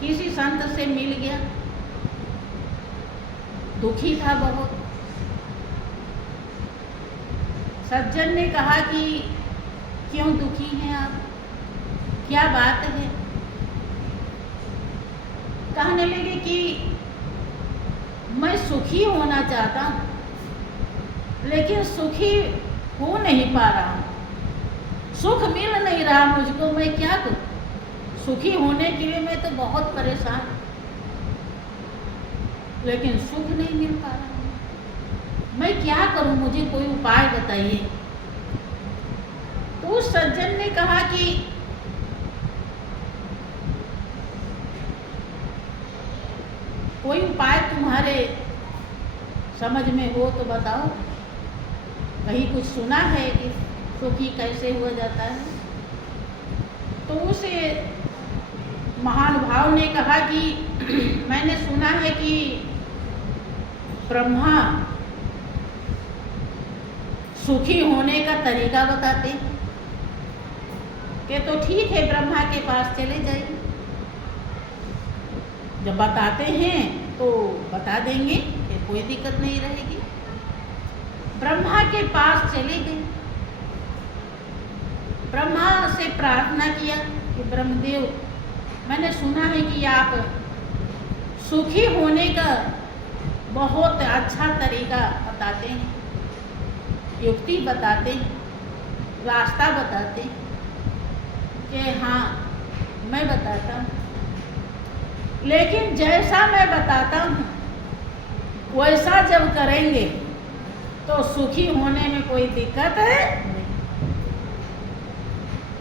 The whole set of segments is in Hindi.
किसी संत से मिल गया, दुखी था बहुत। सज्जन ने कहा कि क्यों दुखी हैं आप, क्या बात है? कहने लगे कि मैं सुखी होना चाहता हूँ, लेकिन सुखी हो नहीं पा रहा हूँ, सुख मिल नहीं रहा मुझको, मैं क्या करूँ? सुखी होने के लिए मैं तो बहुत परेशान, लेकिन सुख नहीं मिल पा रहा हूँ, मैं क्या करूँ? मुझे कोई उपाय बताइए। तो उस सज्जन ने कहा कि कोई उपाय तुम्हारे समझ में हो तो बताओ, कहीं कुछ सुना है कि सुखी कैसे हुआ जाता है? तो उस महानुभाव ने कहा कि मैंने सुना है कि ब्रह्मा सुखी होने का तरीका बताते हैं, कि तो ठीक है ब्रह्मा के पास चले जाइए, जब बताते हैं तो बता देंगे कि कोई दिक्कत नहीं रहेगी। ब्रह्मा के पास चले गए, ब्रह्मा से प्रार्थना किया कि ब्रह्मदेव, मैंने सुना है कि आप सुखी होने का बहुत अच्छा तरीका बताते हैं, युक्ति बताते हैं, रास्ता बताते हैं। कि हाँ मैं बताता हूँ, लेकिन जैसा मैं बताता हूँ वैसा जब करेंगे तो सुखी होने में कोई दिक्कत है नहीं।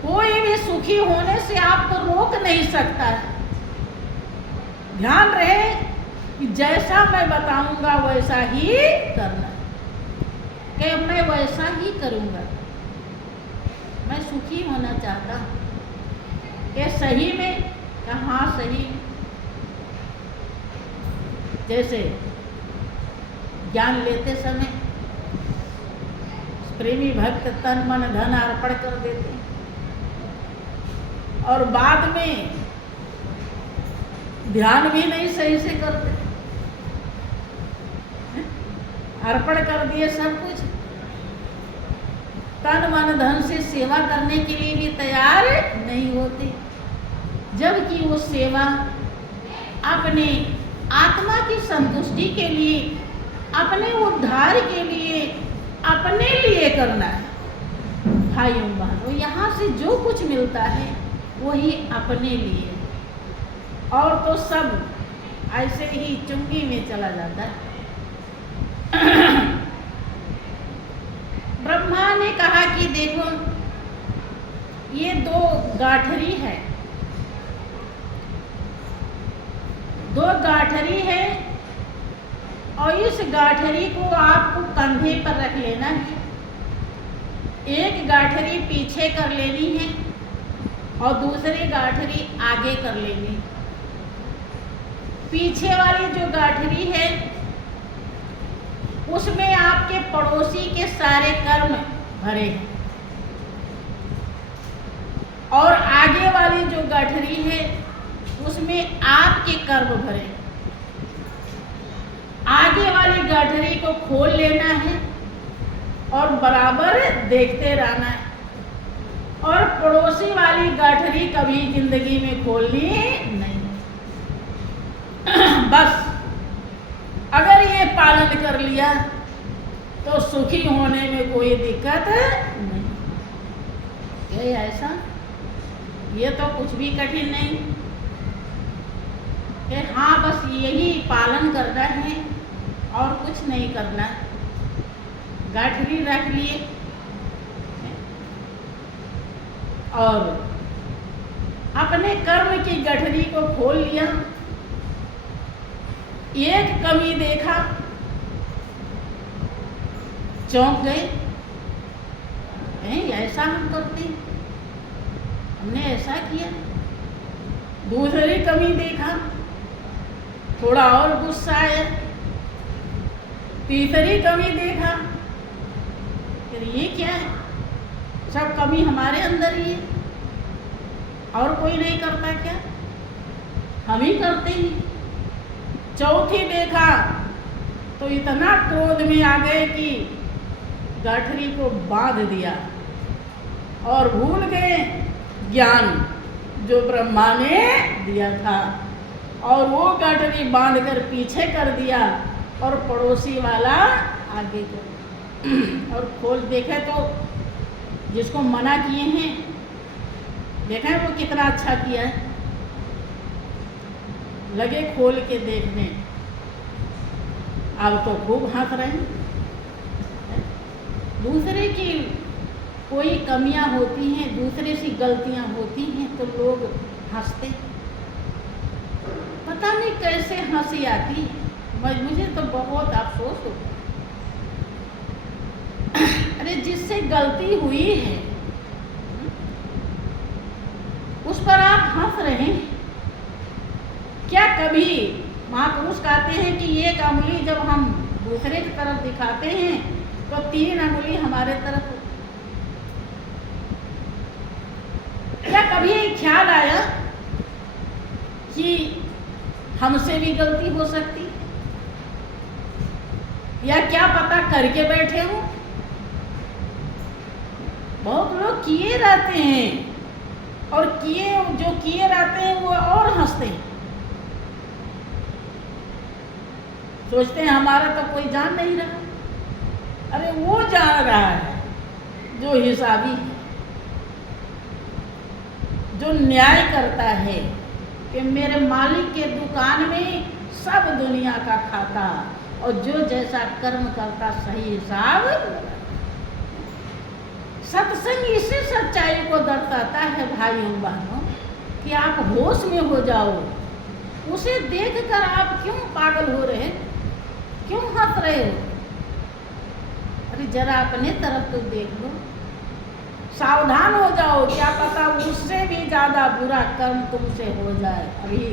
कोई भी सुखी होने से आपको रोक नहीं सकता है। ध्यान रहे कि जैसा मैं बताऊंगा वैसा ही करना, कि मैं वैसा ही करूंगा। मैं सुखी होना चाहता हूँ, कि सही में कहाँ सही में। जैसे ज्ञान लेते समय प्रेमी भक्त तन मन धन अर्पण कर देते हैं, और बाद में ध्यान भी नहीं सही से करते, अर्पण कर दिए सब कुछ, तन मन धन से सेवा करने के लिए भी तैयार नहीं होते, जबकि वो सेवा अपने आत्मा की संतुष्टि के लिए, अपने उद्धार के लिए, अपने लिए करना है। भाइयों बहनों, यहाँ से जो कुछ मिलता है वही अपने लिए, और तो सब ऐसे ही चुंगी में चला जाता है। ब्रह्मा ने कहा कि देखो ये दो गाठरी है, दो गाठरी है, और इस गाठरी को आपको कंधे पर रख लेना है, एक गाठरी पीछे कर लेनी है और दूसरी गाठरी आगे कर लेनी है। पीछे वाली जो गाठरी है उसमें आपके पड़ोसी के सारे कर्म भरे हैं, और आगे वाली जो गाठरी है उसमें आपके कर्म भरे। आगे वाली गाठरी को खोल लेना है और बराबर देखते रहना है, और पड़ोसी वाली गाठरी कभी जिंदगी में खोलनी नहीं। बस अगर ये पालन कर लिया तो सुखी होने में कोई दिक्कत नहीं। ये ऐसा, ये तो कुछ भी कठिन नहीं कि हाँ बस यही पालन करना है और कुछ नहीं करना है। गाठरी रख लिए और अपने कर्म की गठरी को खोल लिया, एक कमी देखा, चौंक गए, ऐसा हम करते हैं, हमने ऐसा किया। दूसरी कमी देखा, थोड़ा और गुस्सा आया। तीसरी कमी देखा, फिर ये क्या है, सब कमी हमारे अंदर ही है, और कोई नहीं करता क्या? हम ही करते हैं। चौथी देखा तो इतना क्रोध में आ गए कि गठरी को बांध दिया और भूल गए ज्ञान जो ब्रह्मा ने दिया था, और वो गठरी बांध कर पीछे कर दिया और पड़ोसी वाला आगे कर। और खोल देखे तो जिसको मना किए हैं, देखा है वो कितना अच्छा किया है, लगे खोल के देखने। अब तो खूब हंस रहे हैं। दूसरे की कोई कमियां होती हैं, दूसरे से गलतियां होती हैं तो लोग हंसते, पता नहीं कैसे हंसी आती है। मुझे तो बहुत अफसोस होता है। अरे जिससे गलती हुई है उस पर आप हंस रहे हैं। क्या कभी महापुरुष कहते हैं कि एक अंगुली जब हम दूसरे की तरफ दिखाते हैं तो 3 अंगुली हमारे तरफ। क्या कभी ख्याल आया कि हमसे भी गलती हो सकती है, या क्या पता करके बैठे हो? बहुत लोग किए रहते हैं, और जो किए रहते हैं वो और हंसते हैं, सोचते हैं हमारा तो कोई जान नहीं रहा। अरे वो जान रहा है जो हिसाबी है, जो न्याय करता है कि मेरे मालिक के दुकान में सब दुनिया का खाता, और जो जैसा कर्म करता सही हिसाब। सत्संग इसी सच्चाई को दर्शाता है भाइयों बहनों कि आप होश में हो जाओ। उसे देखकर आप क्यों पागल हो रहे, क्यों हंस रहे हो? अरे जरा अपने तरफ तो देख लो, सावधान हो जाओ, क्या पता उससे भी ज़्यादा बुरा कर्म तुमसे हो जाए। अभी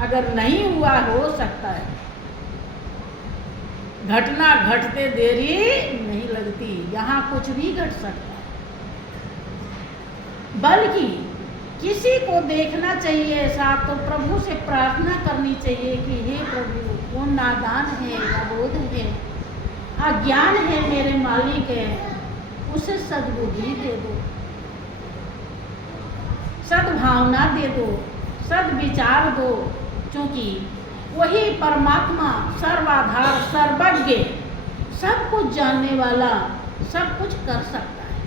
अगर नहीं हुआ, हो सकता है। घटना घटते देरी नहीं लगती, यहाँ कुछ भी घट सकता है। बल्कि किसी को देखना चाहिए ऐसा तो प्रभु से प्रार्थना करनी चाहिए कि हे प्रभु, वो नादान है, अबोध है, अज्ञान है, मेरे मालिक है, उसे सद्बुद्धि दे दो, सद्भावना दे दो, सद्विचार दो, क्योंकि वही परमात्मा सर्वाधार सर्वज्ञ, सब कुछ जानने वाला, सब कुछ कर सकता है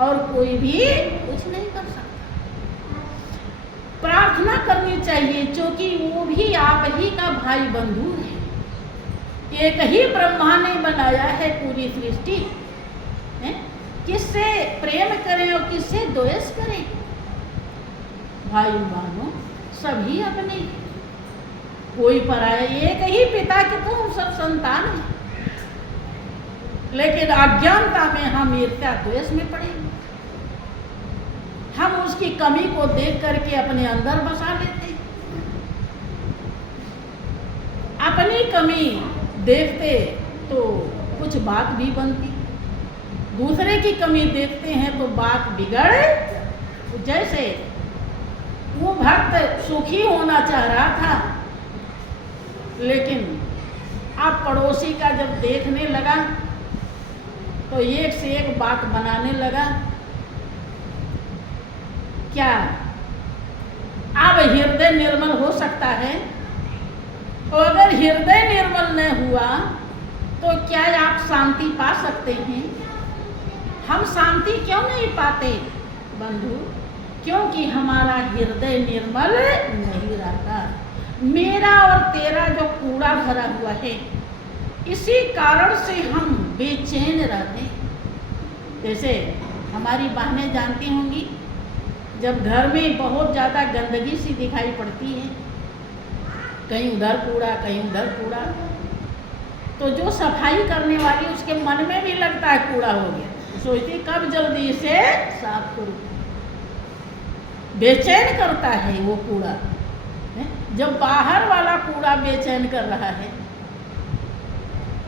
और कोई भी कुछ नहीं कर सकता। प्रार्थना करनी चाहिए क्योंकि वो भी आप ही का भाई बंधु है। एक ही ब्रह्मा ने बनाया है पूरी सृष्टि, किससे प्रेम करें और किससे द्वेष करें? भाई बहनों सभी अपने, कोई पराया, एक ही पिता के तो हम सब संतान हैं, लेकिन अज्ञानता में हम ईर्ष्या द्वेष में पड़े। हम उसकी कमी को देख करके अपने अंदर बसा लेते, अपनी कमी देखते तो कुछ बात भी बनती, दूसरे की कमी देखते हैं तो बात बिगड़। जैसे वो भक्त सुखी होना चाह रहा था, लेकिन अब पड़ोसी का जब देखने लगा तो एक से एक बात बनाने लगा। क्या अब हृदय निर्मल हो सकता है? और अगर हृदय निर्मल न हुआ तो क्या आप शांति पा सकते हैं? हम शांति क्यों नहीं पाते बंधु? क्योंकि हमारा हृदय निर्मल नहीं रहता। मेरा और तेरा जो कूड़ा भरा हुआ है, इसी कारण से हम बेचैन रहते हैं। जैसे हमारी बहनें जानती होंगी, जब घर में बहुत ज़्यादा गंदगी सी दिखाई पड़ती है, कहीं उधर कूड़ा कहीं उधर कूड़ा, तो जो सफाई करने वाली उसके मन में भी लगता है कूड़ा हो गया, सोचती कब जल्दी इसे साफ करूं। बेचैन करता है वो कूड़ा। जब बाहर वाला कूड़ा बेचैन कर रहा है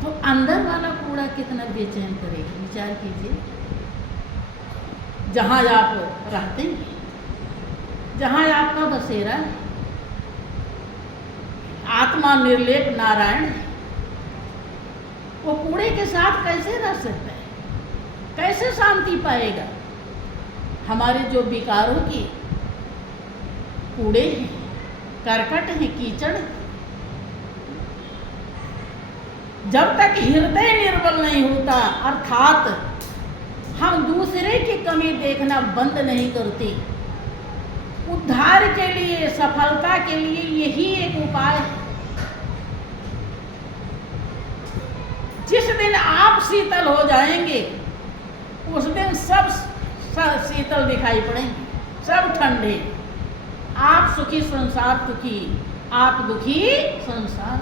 तो अंदर वाला कूड़ा कितना बेचैन करेगा? विचार कीजिए। जहाँ आप रहते हैं, जहाँ आपका बसेरा है, आत्मा निर्लेप नारायण है। वो कूड़े के साथ कैसे रह सकता है, कैसे शांति पाएगा? हमारे जो विकारों की कूड़े हैं, करकट हैं, कीचड़ है, जब तक हृदय निर्मल नहीं होता, अर्थात हम दूसरे की कमी देखना बंद नहीं करते, उद्धार के लिए, सफलता के लिए यही एक उपाय है। जिस दिन आप शीतल हो जाएंगे उस दिन सब शीतल दिखाई पड़ेंगे, सब ठंडे। आप सुखी संसार सुखी, आप दुखी संसार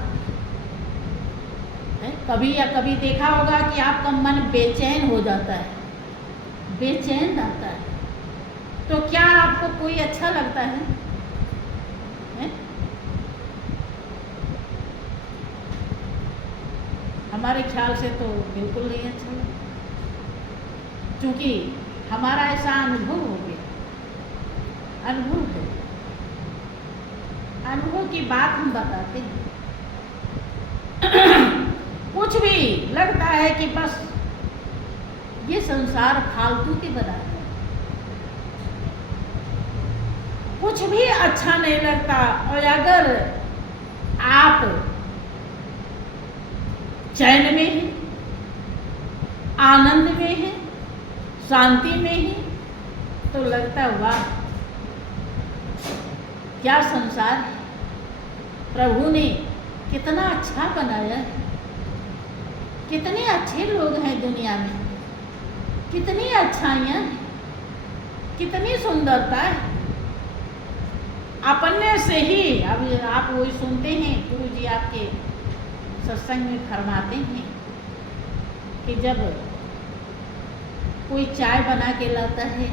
है। कभी या कभी देखा होगा कि आपका मन बेचैन हो जाता है, बेचैन रहता है, तो क्या आपको कोई अच्छा लगता है? हमारे ख्याल से तो बिल्कुल नहीं अच्छा लगता, क्योंकि हमारा ऐसा अनुभव हो गया। अनुभव है, अनुभव की बात हम बताते हैं। कुछ भी लगता है कि बस ये संसार फालतू के बराबर है, कुछ भी अच्छा नहीं लगता। और अगर आप चैन में हैं, आनंद में हैं, शांति में ही, तो लगता वाह क्या संसार है, प्रभु ने कितना अच्छा बनाया है, कितने अच्छे लोग हैं दुनिया में, कितनी अच्छाइयाँ हैं, कितनी सुंदरता है। अपने से ही, अब आप वही सुनते हैं, गुरु जी आपके सत्संग में फरमाते हैं कि जब कोई चाय बना के लाता है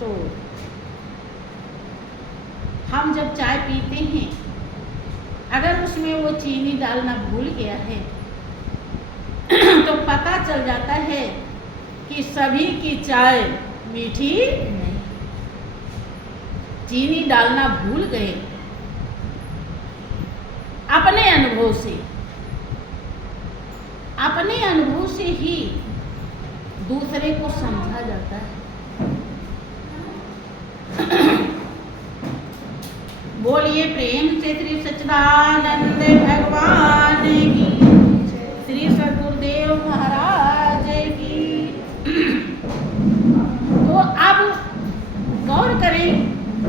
तो हम जब चाय पीते हैं, अगर उसमें वो चीनी डालना भूल गया है तो पता चल जाता है कि सभी की चाय मीठी नहीं, चीनी डालना भूल गए। अपने अनुभव से, अपने अनुभव से ही दूसरे को समझा जाता है। बोलिए प्रेम से श्री सच्चिदानंद भगवान की, श्री सद्गुरुदेव महाराज की। तो अब गौर करें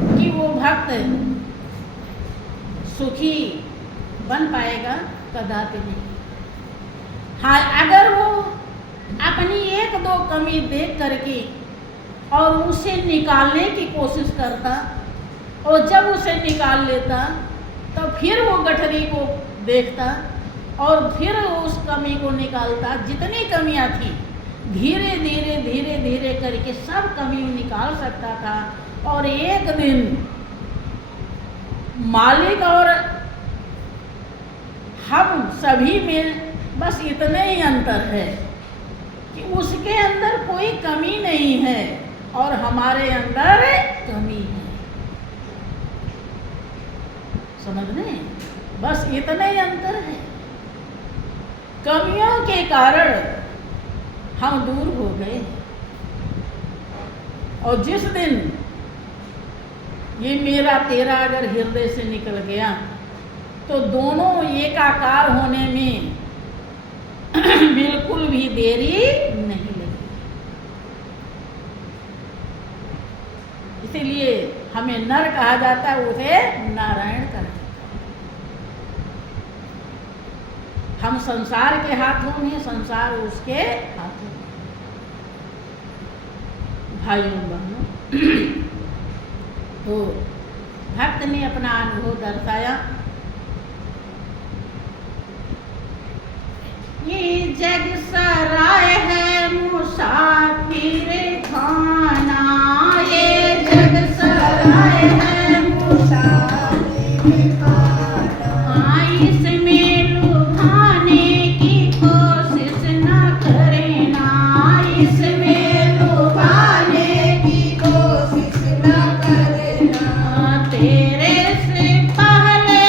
कि वो भक्त सुखी बन पाएगा? कदापि नहीं। हाँ, अगर वो अपनी एक दो कमी देख करके और उसे निकालने की कोशिश करता, और जब उसे निकाल लेता तो फिर वो गठरी को देखता और फिर उस कमी को निकालता। जितनी कमियां थी धीरे धीरे धीरे धीरे करके सब कमी निकाल सकता था, और एक दिन मालिक और हम सभी में बस इतने ही अंतर है कि उसके अंदर कोई कमी नहीं है और हमारे अंदर कमी है। समझ रहे? बस इतने ही अंतर है। कमियों के कारण हम दूर हो गए, और जिस दिन ये मेरा तेरा अगर हृदय से निकल गया तो दोनों एकाकार होने में बिल्कुल भी देरी नहीं लगी। इसीलिए हमें नर कहा जाता है, उसे नारायण कहा जाता है। हम संसार के हाथों में, संसार उसके हाथों में। भाइयों बहनों, तो भक्त ने अपना अनुभव दर्शाया। ये जग सराय है मुसाफिर खाना, ये जग सराय है मुसाफिर खाना, इसमें लुभाने की कोशिश न करना, इसमें लुभाने की कोशिश न करना। तेरे से पहले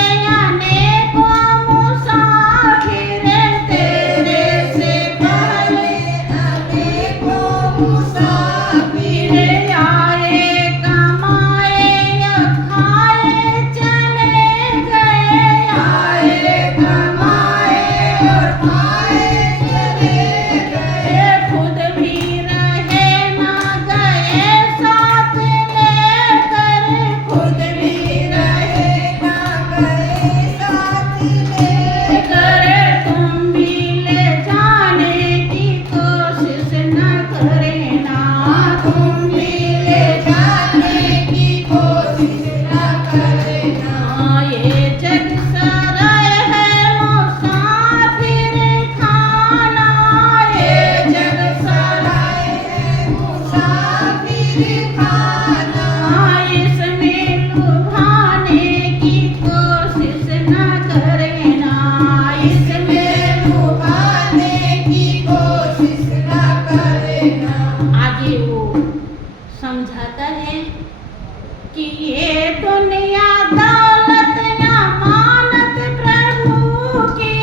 कि ये दुनिया दौलत या मानत प्रभु की,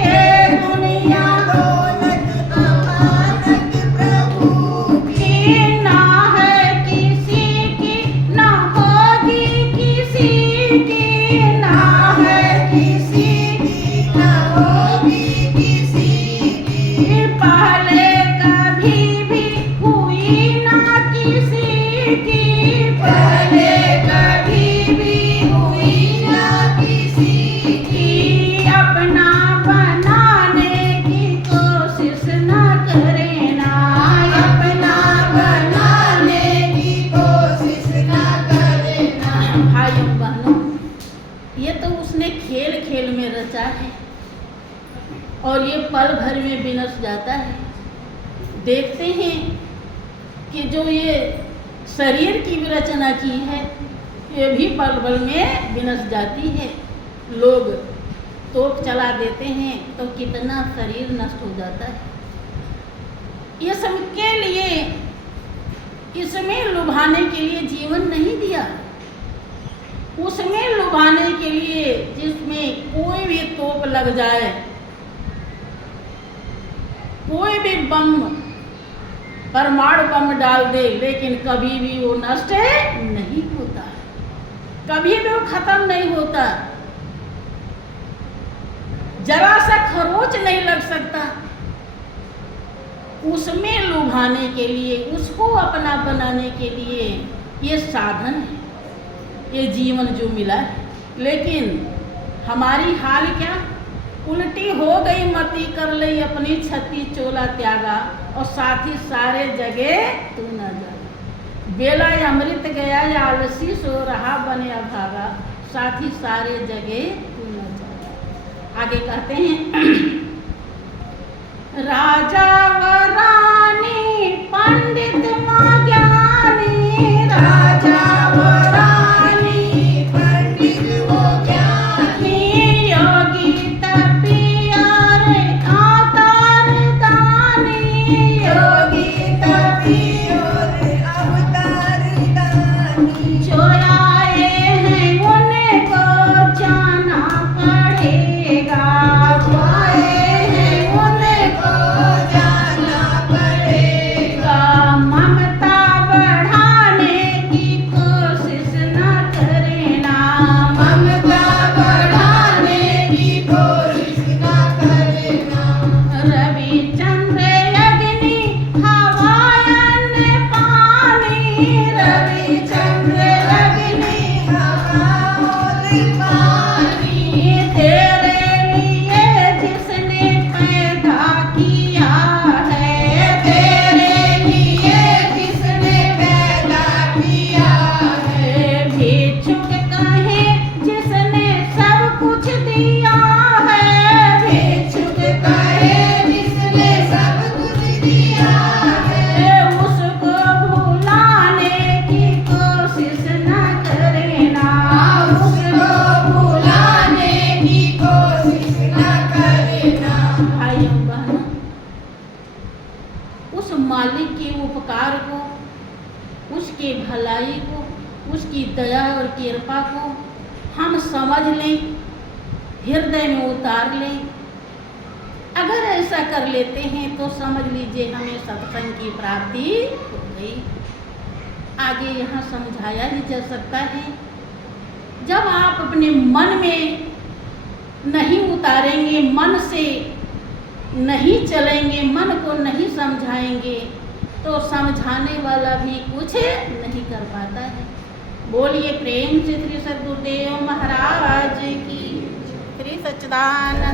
ये दुनिया दौलत अमानत प्रभु की, ना है किसी की ना होगी किसी की, ना है किसी की ना होगी किसी की, पहले कभी भी हुई ना किसी की, पहले कभी भी हुई ना किसी की, अपना बनाने की कोशिश ना करे ना, अपना बनाने की कोशिश ना करे ना। भाइयों बहनों, ये तो उसने खेल खेल में रचा है और ये पल भर में विनश जाता है। देखते हैं कि जो ये शरीर की भी रचना की है, ये भी पल भर में विनश जाती है। लोग तोप चला देते हैं तो कितना शरीर नष्ट हो जाता है। ये सबके लिए, इसमें लुभाने के लिए जीवन नहीं दिया, उसमें लुभाने के लिए जिसमें कोई भी तोप लग जाए, कोई भी बम, परमाणु बम डाल दे, लेकिन कभी भी वो नष्ट नहीं होता, कभी भी वो खत्म नहीं होता, जरा सा खरोच नहीं लग सकता। उसमें लुभाने के लिए, उसको अपना बनाने के लिए ये साधन है, ये जीवन जो मिला है। लेकिन हमारी हाल क्या, उल्टी हो गई मती, कर लई अपनी छती चोला त्यागा, और साथ ही सारे जगह तू न जागा, बेला अमृत गया या आलसी सो रहा बने अभागा, साथ ही सारे जगह तू न जागा। आगे कहते हैं राजा व रानी पंडित माँ ज्ञानी, राजा व रानी पंडित वो ज्ञानी, योगी तपी और अवतार दानी, योगी तपी और अवतार दानी, जो आए हैं उनको जाना पड़ेगा, जो आए हैं उनको जाना पड़ेगा, ममता बढ़ाने की कोशिश न करना, ममता बढ़ाने की कोशिश न करना, रवि चंद्र अग्नि हवायन पानी, रवि चंद्र अग्नि हवा और पानी, तेरे लिए जिसने पैदा किया है, तेरे लिए जिसने पैदा किया है, भिक्षुक कहे जिसने सब कुछ दिया है, भिक्षुक कहे जिसने सब कुछ दिया है, उसको भुलाने की कोशिश न करना, उसको भुलाने की कोशिश न करना। भाइयों बहनों, उस मालिक के उपकार को, उसके भलाई को, उसकी दया और कृपा को हम समझ लें, हृदय में उतार लें। अगर ऐसा कर लेते हैं तो समझ लीजिए हमें सत्संग की प्राप्ति हो गई। आगे यहाँ समझाया ही जा सकता है, जब आप अपने मन में नहीं उतारेंगे, मन से नहीं चलेंगे, मन को नहीं समझाएंगे, तो समझाने वाला भी कुछ नहीं कर पाता है। बोलिए प्रेम से श्री सद्गुरुदेव महाराज की, श्री सच्चिदानंद।